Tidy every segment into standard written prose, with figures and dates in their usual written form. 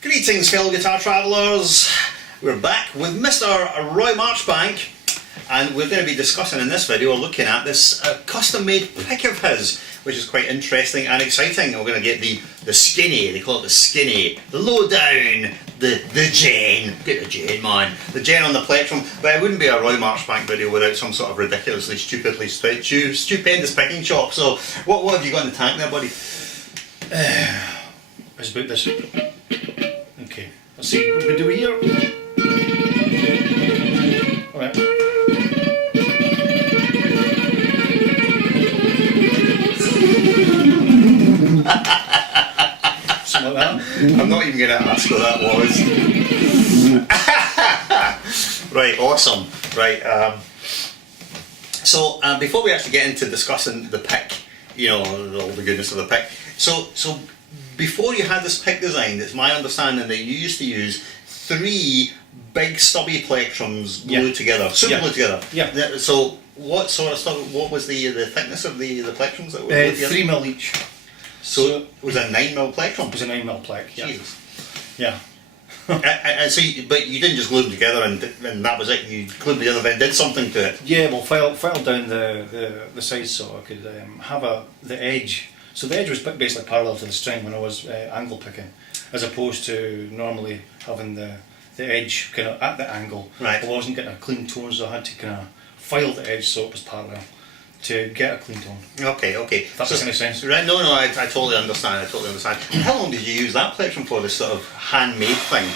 Greetings, fellow guitar travellers. We're back with Mr. Roy Marchbank, and we're going to be discussing in this video, looking at this custom-made pick of his, which is quite interesting and exciting. We're going to get the skinny, they call it the skinny, the low down, the gen. Get the gen, man. The gen on the plectrum. But it wouldn't be a Roy Marchbank video without some sort of ridiculously, stupendous picking shop. So, what have you got in the tank there, buddy? It's about this. Okay, let's see what we do here. Alright. Something like that. I'm not even going to ask what that was. Right, awesome. Right, so before we actually get into discussing the pick, you know, all the goodness of the pick, so before you had this pick design, it's my understanding that you used to use 3 big stubby plectrums glued together, super glued together. Yeah. So what sort of stuff? What was the thickness of the plectrums that were glued together? 3 mil each. So it was a 9 mil plectrum. It was a 9 mil plec. Yeah. Jesus. Yeah. And so, but you didn't just glue them together and that was it. You glued them together, then did something to it. Yeah. Well, filed down the sides so I could have the edge. So the edge was basically parallel to the string when I was angle picking, as opposed to normally having the edge kind of at the angle. Right. I wasn't getting a clean tone, so I had to kind of file the edge so it was parallel to get a clean tone. Okay. If that makes any sense. Right. No. I totally understand. How long did you use that plectrum for? This sort of handmade thing.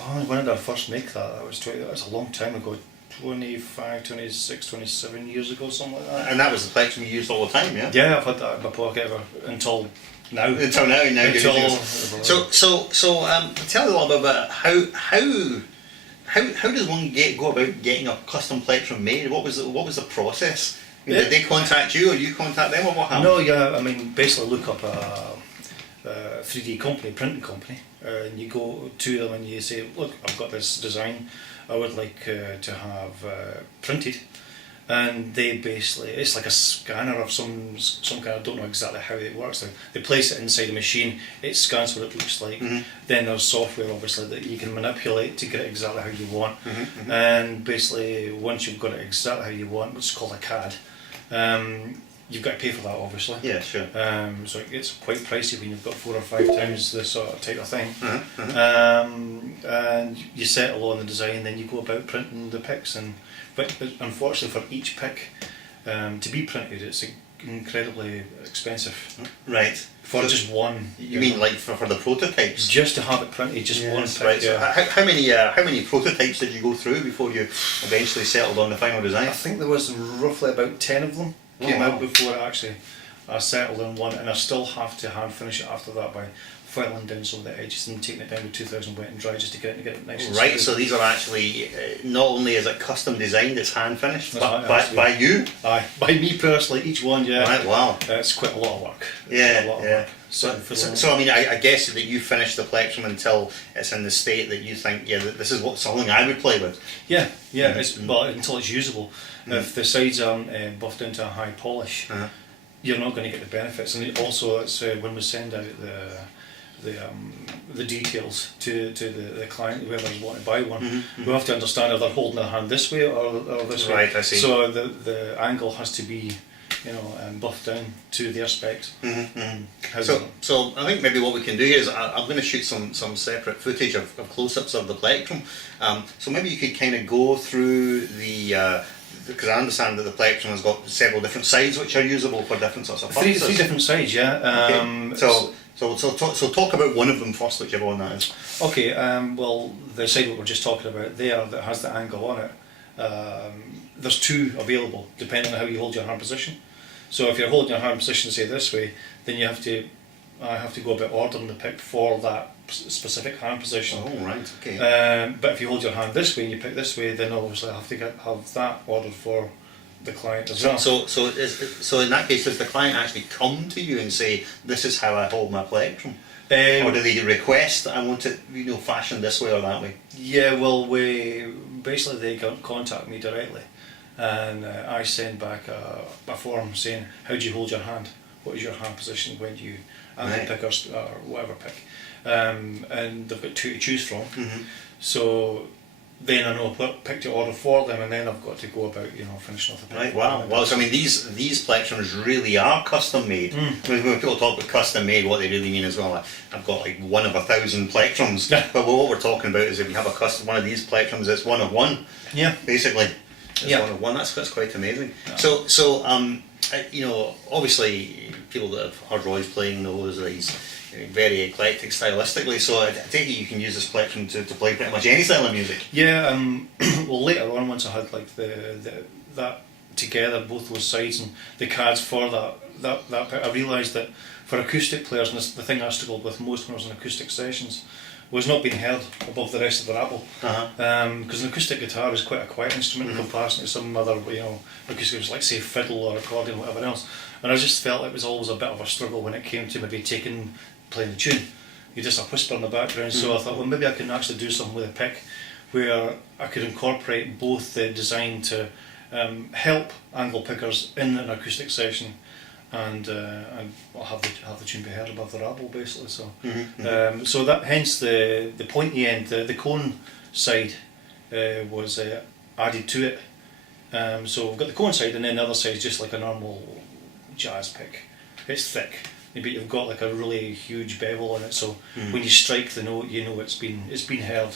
Oh, when did I first make that? That was a long time ago. 25, 26, 27 years ago, something like that. And that was the plectrum you used all the time, yeah? Yeah, I've had that in my pocket until now. Until now. So tell me a little bit about how does one go about getting a custom plectrum made? What was the process? Yeah. Did they contact you, or you contact them, or what happened? No, yeah, I mean, basically look up a 3D company, printing company, and you go to them and you say, look, I've got this design I would like to have printed, and they basically, it's like a scanner of some kind. I don't know exactly how it works. They place it inside the machine, it scans what it looks like. Then there's software obviously that you can manipulate to get it exactly how you want. And basically once you've got it exactly how you want, which is called a CAD, you've got to pay for that, obviously. Yeah, sure. So it gets quite pricey when you've got 4 or 5 times this sort of type of thing. And you settle on the design, then you go about printing the picks. But unfortunately, for each pick to be printed, it's incredibly expensive. Right. For just one. You mean like for the prototypes? Just to have it printed, just one pick. Right. Yeah. So how many prototypes did you go through before you eventually settled on the final design? I think there was roughly about 10 of them. Came out before I settled on one, and I still have to hand finish it after that by filing down some of the edges and taking it down to 2000 wet and dry just to get it nice and right, smooth. so these are actually, not only is it custom designed, it's hand finished, That's but by you? Aye, by me personally, each one, yeah. Right, wow. It's quite a lot of work. Yeah. So I mean, I guess that you finish the plectrum until it's in the state that you think, yeah, this is something I would play with. Yeah, well, until it's usable. If the sides aren't buffed into a high polish, you're not going to get the benefits. And also, it's when we send out the details to the client, whoever's wanting to buy one, we have to understand if they're holding their hand this way or this way. Right, I see. So the angle has to be, buffed down to their specs. So I think maybe what we can do here is I'm going to shoot some separate footage of close-ups of the plectrum. So maybe you could kind of go through because I understand that the plectrum has got several different sides which are usable for different sorts of purposes. Three different sides, yeah. Okay. So talk about one of them first, whichever one that is. Okay, well, the side that we're just talking about there that has the angle on it, there's 2 available depending on how you hold your hand position. So if you're holding your hand position, say this way, then I have to go about ordering the pick for that specific hand position. Oh, right, okay. But if you hold your hand this way and you pick this way, then obviously I have to have that ordered for the client as well. So in that case, does the client actually come to you and say, this is how I hold my plectrum? Or do they request, I want it fashioned this way or that way? Yeah, well, basically they contact me directly, and I send back a form saying, how do you hold your hand? what is your hand position when you Right. pick or whatever pick, and they've got 2 to choose from. Mhm. So then I know what pick to order for them, and then I've got to go about finishing off the pick. Right, wow. Well, so I mean, these plectrums really are custom made. When people talk about custom made, what they really mean is, well, I've got like 1 of 1,000 plectrums. Yeah. But what we're talking about is if you have one of these plectrums, it's 1 of 1. Yeah. Basically, it's Yeah. 1 of 1. That's quite amazing. Yeah. So obviously people that have heard Roy's playing those, he's very eclectic stylistically. So I take it you can use this plectrum to play pretty much any style of music. Yeah. Well, later on, once I had like that together, both those sides and the CADs for that pick, I realised that for acoustic players, and the thing I struggled with most when I was in acoustic sessions, was not being heard above the rest of the rabble. Because an acoustic guitar is quite a quiet instrument in comparison to some other, acoustic, like say fiddle or accordion, whatever else. And I just felt it was always a bit of a struggle when it came to maybe playing the tune. You just a whisper in the background. So I thought, well, maybe I can actually do something with a pick where I could incorporate both the design to help angle pickers in an acoustic session, and I'll have the tune be heard above the rabble, basically. So so that hence the pointy end, the cone side was added to it. So we've got the cone side, and then the other side is just like a normal jazz pick. It's thick, but you've got like a really huge bevel on it, so when you strike the note, you know it's been heard.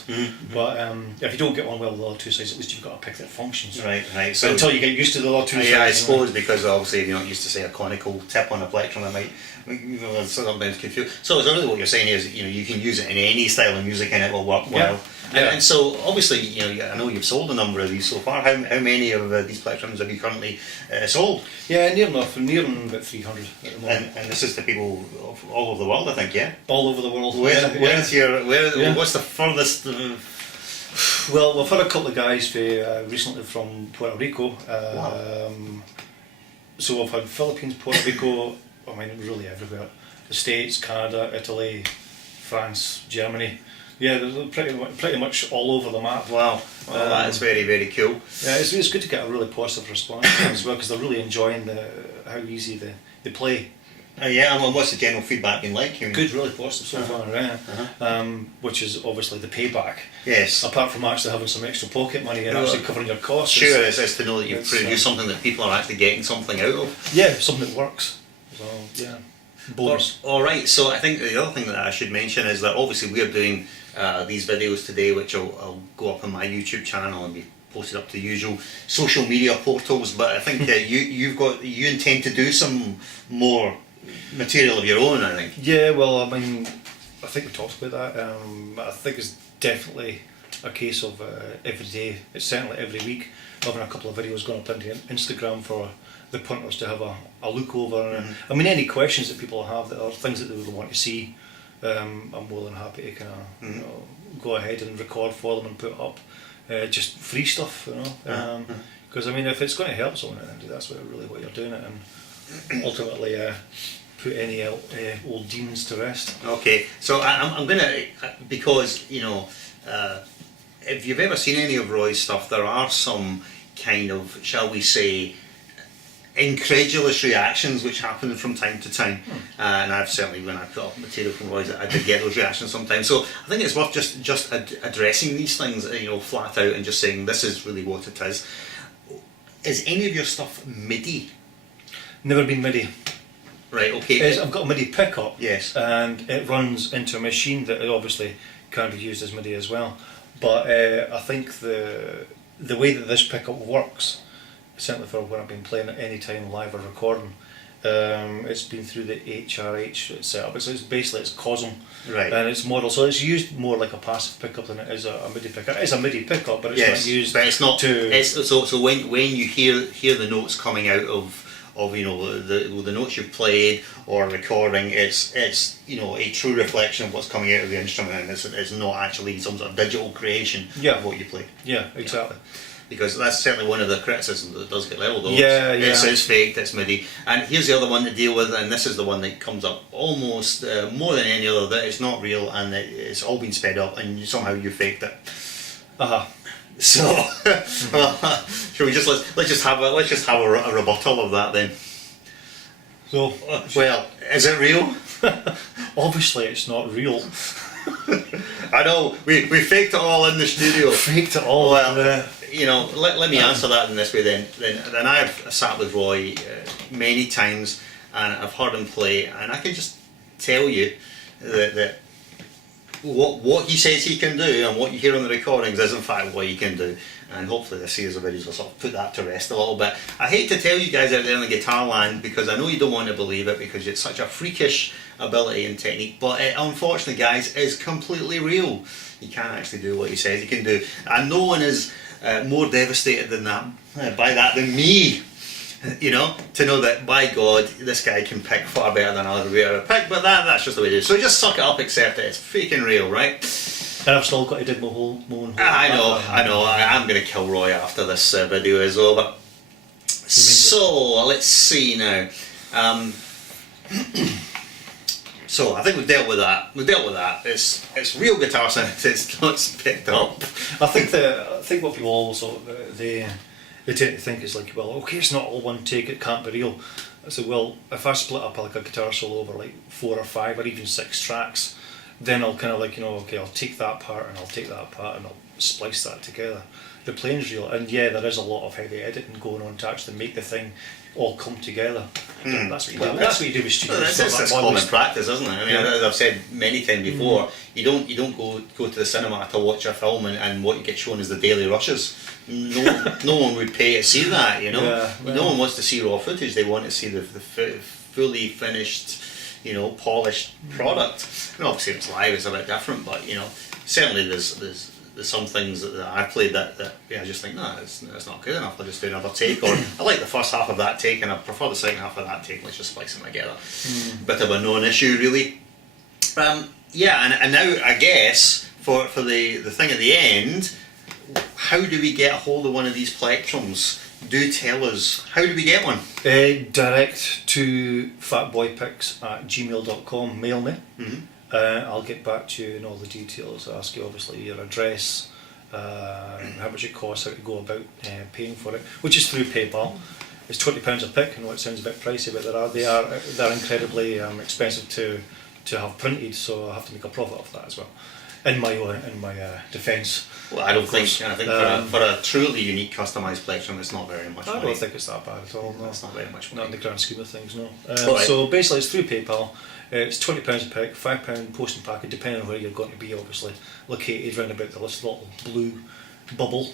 But if you don't get on well with the other 2 sides, at least you've got a pick that functions. Right. So until you get used to the other 2 sides. Yeah, I suppose because obviously if you're not used to say a conical tip on a plectrum, it might sometimes confuse. So really what you're saying is you can use it in any style of music and it will work well. Yeah. And so obviously I know you've sold a number of these so far. How many of these plectrums have you currently sold? Yeah, near enough. I'm nearing about 300 at the moment. And this is to people all over the world, I think. Yeah. All over the world. Where's what's the furthest? Well, we've had a couple of guys recently from Puerto Rico. Wow. So we've had Philippines, Puerto Rico, I mean really everywhere. The States, Canada, Italy, France, Germany. Yeah, they're pretty much all over the map. Wow, well, that is very, very cool. Yeah, it's good to get a really positive response from them as well, because they're really enjoying how easy they play. Yeah, and what's the general feedback been like? Good, really positive so far, yeah. Which is obviously the payback. Yes. Apart from actually having some extra pocket money and actually covering your costs. Sure, it's to know that you've produced something that people are actually getting something out of. Yeah, something that works. So, yeah. Bonus. All right, so I think the other thing that I should mention is that obviously we're doing these videos today, which I'll go up on my YouTube channel and be posted up to the usual social media portals. But I think you intend to do some more material of your own, I think. Yeah, well, I mean, I think we talked about that. I think it's definitely a case of every day. It's certainly every week having a couple of videos going up into Instagram for the punters to have a look over. And, I mean, any questions that people have that are things that they would want to see, I'm more than happy to kind of go ahead and record for them and put up just free stuff, because I mean, if it's going to help someone, that's really what you're doing it, and ultimately put any old demons to rest. Okay, so I'm gonna, because if you've ever seen any of Roy's stuff, there are some kind of, shall we say, incredulous reactions which happen from time to time, and I've certainly, when I put up material from Roy's, I did get those reactions sometimes. So I think it's worth just addressing these things, flat out, and just saying this is really what it is. Is any of your stuff MIDI? Never been MIDI. Right. Okay. I've got a MIDI pickup. Yes. And it runs into a machine that obviously can be used as MIDI as well. But I think the way that this pickup works, certainly for when I've been playing at any time live or recording, it's been through the HRH setup. It's basically it's COSM, right? And it's model, so it's used more like a passive pickup than it is a MIDI pickup. It is a MIDI pickup, but it's not used. But it's not. To so when you hear the notes coming out of the notes you've played or recording, it's a true reflection of what's coming out of the instrument, and it's not actually some sort of digital creation of what you play. Yeah, exactly. Because that's certainly one of the criticisms that does get levelled. It's faked, it's MIDI. And here's the other one to deal with, and this is the one that comes up almost more than any other, that it's not real and it's all been sped up and somehow you faked it. So, shall we let's just have a rebuttal of that then? So, Well, is it real? obviously it's not real. I know, we faked it all in the studio. Faked it all. Well, you know, let me answer that in this way then. Then I've sat with Roy many times and I've heard him play, and I can just tell you that what he says he can do and what you hear on the recordings is in fact what he can do. And hopefully this series of videos will sort of put that to rest a little bit. I hate to tell you guys out there in the guitar land, because I know you don't want to believe it because it's such a freakish ability and technique, but it, unfortunately guys, is completely real. You can actually do what he says he can do, and no one is more devastated than that by that than me. You know, to know that, by God, this guy can pick far better than I'll ever be able to pick, but that's just the way it is. So just suck it up, accept it, it's freaking real, right? And I've still got to dig my own hole. I know, I'm going to kill Roy after this video is over. So, let's see now. So, I think we've dealt with that. It's real guitar sound, it's not picked up. I think what people also they tend to think is like, well, okay, it's not all one take, it can't be real. I said, well, if I split up like a guitar solo over like 4 or 5 or even 6 tracks, then I'll kind of like, you know, okay, I'll take that part and I'll take that part and I'll splice that together. The playing's real, and yeah, there is a lot of heavy editing going on to actually make the thing all come together. That's what you do. That's what you do with studio. That's common practice, isn't it? I mean, as I've said many times before, you don't go to the cinema to watch a film and what you get shown is the daily rushes. No one would pay to see that, you know. Yeah, well, no one wants to see raw footage. They want to see the fully finished, you know, polished product. And obviously, if it's live, it's a bit different. But you know, certainly there's some things that I've played that I just think, no, it's not good enough. I'll just do another take, or I like the first half of that take and I prefer the second half of that take. Let's just splice them together. Bit of a non-issue, really. Yeah, and now I guess for the thing at the end, how do we get a hold of one of these plectrums? Do tell us. How do we get one? Direct to phatbhoypicks@gmail.com. Mail me. I'll get back to you in all the details. I'll ask you obviously your address, how much it costs, how to go about paying for it, which is through PayPal. It's £20 a pick. I know it sounds a bit pricey, but they're incredibly expensive to have printed, so I have to make a profit off that as well. In my defence. Well, I think for a truly unique customised plectrum, it's not very much money. I don't think it's that bad at all. No, it's not very much money. Not in the grand scheme of things, no. Right. So basically, it's through PayPal. It's £20 a pick, £5 post and package, depending on where you're going to be. Obviously, located round about the little blue bubble.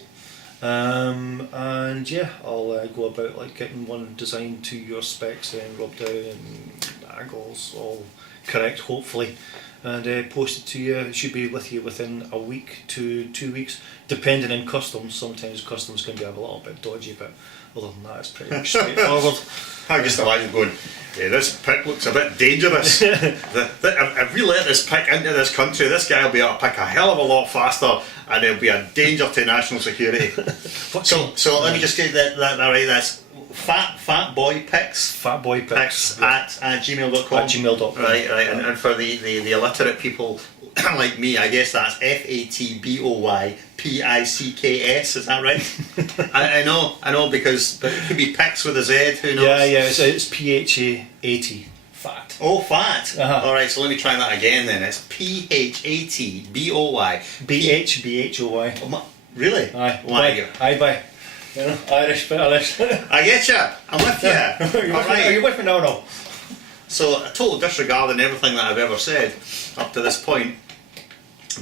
And yeah, I'll go about like getting one designed to your specs and rubbed out and angles all correct, hopefully. And post it to you. It should be with you within a week to 2 weeks, depending on customs. Sometimes customs can be a little bit dodgy, but other than that, it's pretty much straightforward. I just imagine going, hey, this pick looks a bit dangerous. If we let this pick into this country, this guy will be able to pick a hell of a lot faster, and it'll be a danger to national security. so let me just get that right. That's Fat Bhoy Picks. Phatbhoypicks at gmail.com. At gmail.com. Right. And for the illiterate people like me, I guess that's FATBOYPICKS. Is that right? I know because but it could be Picks with a Z. Who knows? Yeah. It's PHA80. Fat. Oh, Fat. All right. So let me try that again. Then it's PHATBOY. BHBHOY. Oh, really? Aye. Why? Aye. Bye. You know, Irish. I get you. I'm with you. Are you with me now or no? So a total disregard in everything that I've ever said up to this point,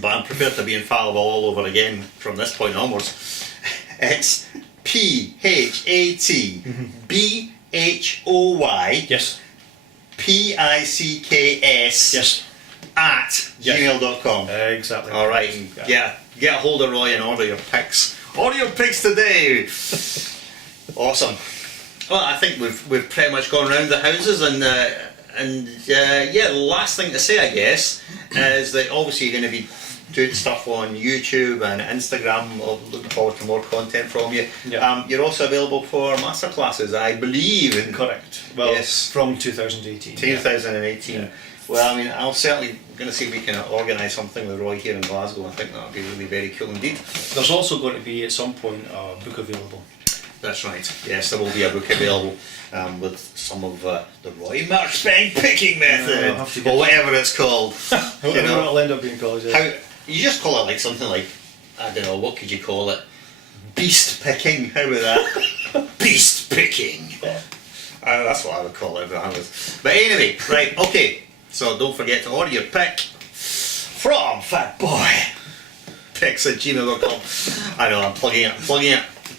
but I'm prepared to be infallible all over again from this point onwards. It's PHATBHOY. Yes. PICKS. Yes. At gmail.com. Exactly. All right. Get a hold of Roy and order your picks. Order your picks today. Awesome. Well, I think we've pretty much gone around the houses, and the last thing to say, I guess, is that obviously you're going to be doing stuff on YouTube and Instagram. Looking forward to more content from you. Yeah. You're also available for masterclasses, I believe. Correct. Well, yes. From 2018. 2018. Yeah. Well, I mean, I'll certainly going to see if we can organise something with Roy here in Glasgow. I think that would be really very cool indeed. There's also going to be at some point a book available. That's right. Yes, there will be a book available with some of the Roy Marchbank picking method, I'll have to get or whatever it's called. Whatever it'll end up being called. Yeah. How you just call it like something like, I don't know, what could you call it? Beast picking. How about that? Beast picking. That's what I would call it if I was. But anyway, right, okay. So don't forget to order your pick from Fat Bhoy. Picks@gmail.com. I know, I'm plugging it.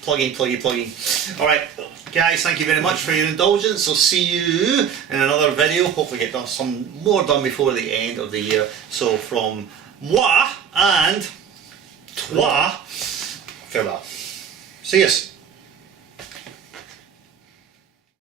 Alright, guys, thank you very much for your indulgence. I'll see you in another video. Hopefully get some more done before the end of the year. So from moi and toi, farewell. See yous.